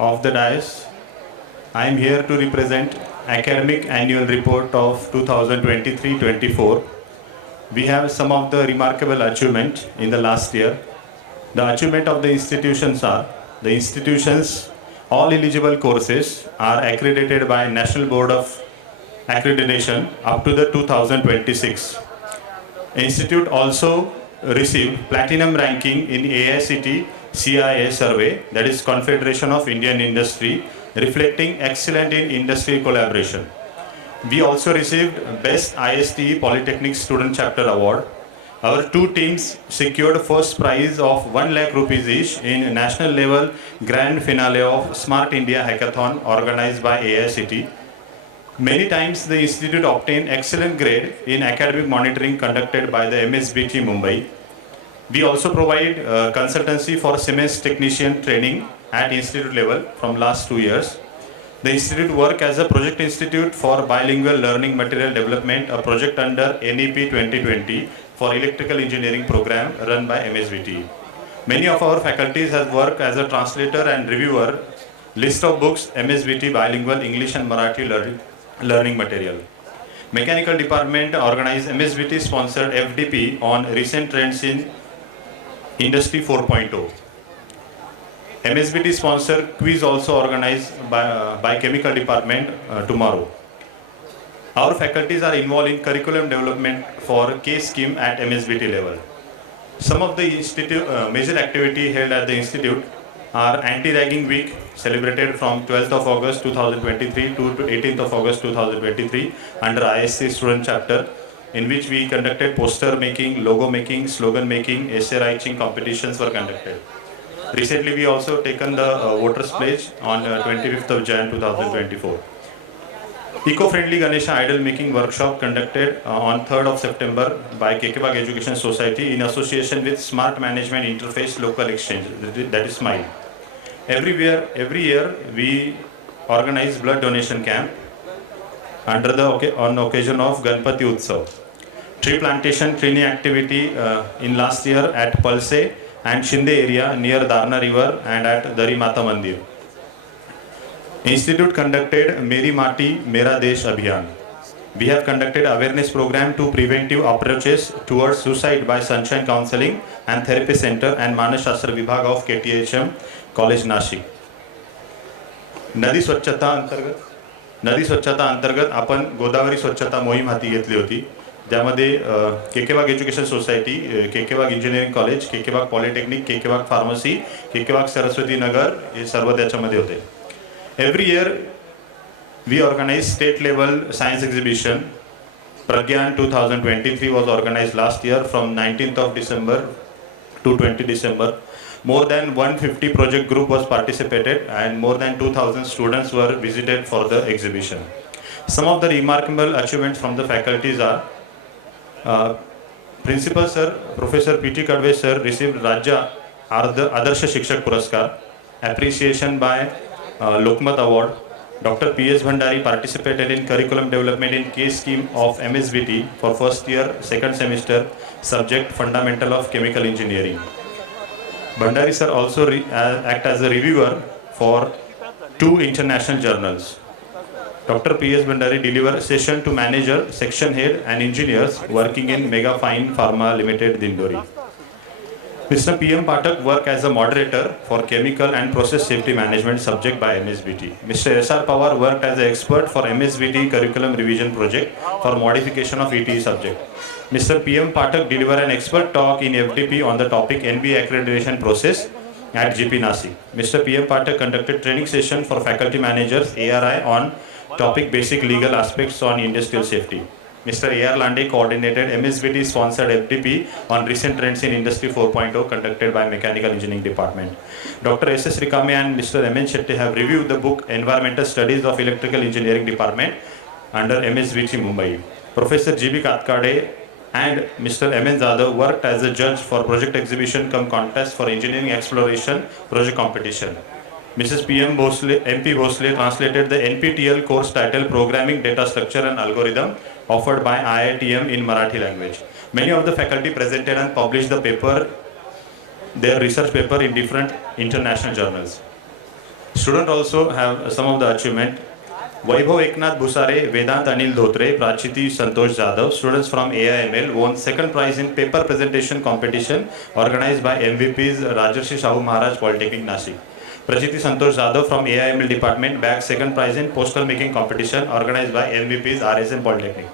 of the dais, I am here to represent Academic Annual Report of 2023-24. We have some of the remarkable achievement in the last year. The achievement of the institutions are, the institutions, all eligible courses are accredited by National Board of Accreditation up to the 2026. Institute also received platinum ranking in AICT CIA survey, that is Confederation of Indian Industry, reflecting excellent in industry collaboration. We also received Best ISTE Polytechnic Student Chapter Award. Our two teams secured first prize of 1 lakh rupees each in national level grand finale of Smart India Hackathon organized by AICT. Many times the institute obtained excellent grade in academic monitoring conducted by the MSBT Mumbai. We also provide consultancy for Siemens technician training at institute level from last 2 years. The institute work as a project institute for bilingual learning material development, a project under NEP 2020 for electrical engineering program run by MSBT. Many of our faculties have worked as a translator and reviewer. List of books MSBT bilingual English and Marathi learning material. Mechanical department organized MSBT sponsored FDP on recent trends in Industry 4.0. MSBT sponsored quiz also organized by chemical department tomorrow. Our faculties are involved in curriculum development for K scheme at MSBT level. Some of the institute major activity held at the institute are Anti-Ragging Week celebrated from 12th of August 2023 to 18th of August 2023 under ISC student chapter, in which we conducted poster making, logo making, slogan making, essay writing competitions were conducted. Recently we also taken the voters pledge on 25th of Jan 2024. Eco-friendly Ganesha idol making workshop conducted on 3rd of September by Kekebag Education Society in association with Smart Management Interface Local Exchange, that is SMILE. Every year we organize blood donation camp on occasion of Ganpati Utsav. Tree plantation training activity in last year at Palse and Shinde area near Darna River and at Dari Mata Mandir. Institute conducted Meri Mati Mera Desh Abhiyan. We have conducted awareness program to preventive approaches towards suicide by Sunshine Counseling and Therapy Center and Manas Shastra Vibhag of KTHM College Nashik. नदी स्वच्छता अंतर्गत आपण गोदावरी स्वच्छता मोहीम हाती घेतली होती, ज्यामध्ये केकेबाग education society, केकेबाग engineering college, केकेबाग polytechnic, केकेबाग pharmacy, केकेबाग Saraswati Nagar हे सर्व त्याच्यामध्ये होते. Every year we organize state level science exhibition. Pragyan 2023 was organized last year from 19th of December to 20 December. More than 150 project group was participated and more than 2000 students were visited for the exhibition. Some of the remarkable achievements from the faculties are Principal Sir, Professor P.T. Kadve Sir received Rajya Adarsha Shikshak Puraskar, appreciation by Lokmat Award. Dr. P.S. Bhandari participated in curriculum development in K scheme of MSBT for first year, second semester, subject Fundamental of Chemical Engineering. Bhandari Sir also act as a reviewer for 2 international journals. Dr. P.S. Bhandari deliver session to manager, section head and engineers working in Mega Fine Pharma Limited, Dindori. Mr. P.M. Pathak work as a moderator for chemical and process safety management subject by MSBT. Mr. S.R. Pawar worked as an expert for MSBT curriculum revision project for modification of ETE subject. Mr. P.M. Pathak delivered an expert talk in FDP on the topic NBA accreditation process at GP Nashik. Mr. P.M. Pathak conducted training session for faculty managers ARI on topic basic legal aspects on industrial safety. Mr. A.R. Lande coordinated MSBT sponsored FDP on recent trends in Industry 4.0 conducted by Mechanical Engineering Department. Dr. S.S. Rikame and Mr. M.N. Shetty have reviewed the book Environmental Studies of Electrical Engineering Department under MSBT Mumbai. Professor G.B. Katkade and Mr. M.N. Zadav worked as a judge for project exhibition cum contest for engineering exploration project competition. Mrs. P.M. Bhosle, MP Bhosle translated the NPTEL course titled Programming Data Structure and Algorithm offered by IITM in Marathi language. Many of the faculty presented and published the paper, their research paper in different international journals. Students also have some of the achievement. Vaibhav Eknath Bhusare, Vedant Anil Dhotre, Prachiti Santosh Jadhav, students from AIML won second prize in paper presentation competition organized by MVPs Rajarshi Shahu Maharaj Polytechnic Nashik. Prachiti Santosh Jadhav from AIML department bagged second prize in poster making competition organized by MVPs RSM Polytechnic.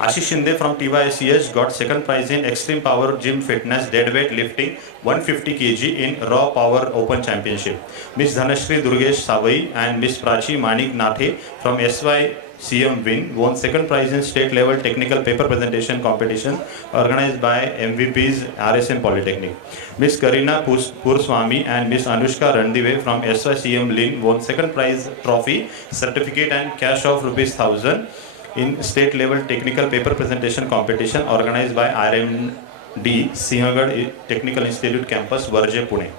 Ashish Shinde from TYCH got second prize in Extreme Power Gym Fitness Deadweight Lifting 150 kg in Raw Power Open Championship. Miss Dhanashri Durgesh Savai and Miss Prachi Manik Nathe from SYCM Win won second prize in State Level Technical Paper Presentation Competition organized by MVP's RSM Polytechnic. Miss Karina Purswamy and Miss Anushka Randive from SYCM Lin won second prize trophy, certificate and cash of ₹1,000 in state level technical paper presentation competition organized by RMD Sinhagad Technical Institute campus Varje Pune.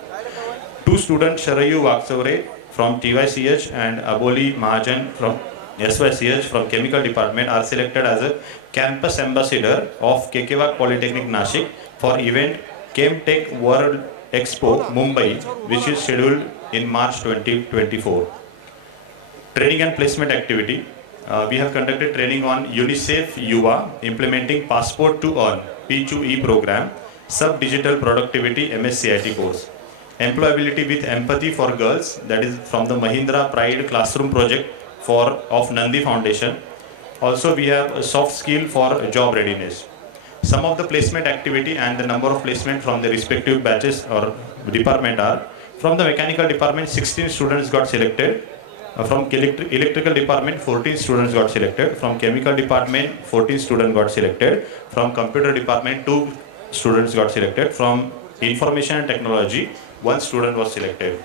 Two students Sharayu Vaksavre from TYCH and Aboli Mahajan from SYCH from chemical department are selected as a campus ambassador of Kekewak Polytechnic Nashik for event Chemtech World Expo Mumbai, which is scheduled in March 2024. Training and placement activity. We have conducted training on UNICEF Yuva implementing Passport to Earn P2E program, Sub-Digital Productivity MSCIT course. Employability with Empathy for Girls, that is from the Mahindra Pride Classroom project of Nandi Foundation. Also we have a soft skill for job readiness. Some of the placement activity and the number of placement from the respective batches or department are: from the mechanical department 16 students got selected. From electrical department 14 students got selected. From chemical department 14 students got selected. From computer department 2 students got selected. From information and technology 1 student was selected.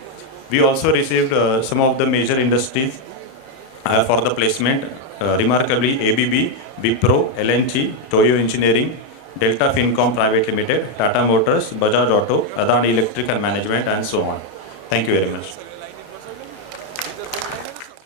We also received some of the major industries for the placement, remarkably ABB, Wipro, L&T, Toyo Engineering, Delta Fincom Private Limited, Tata Motors, Bajaj Auto, Adani Electrical Management and so on. Thank you very much.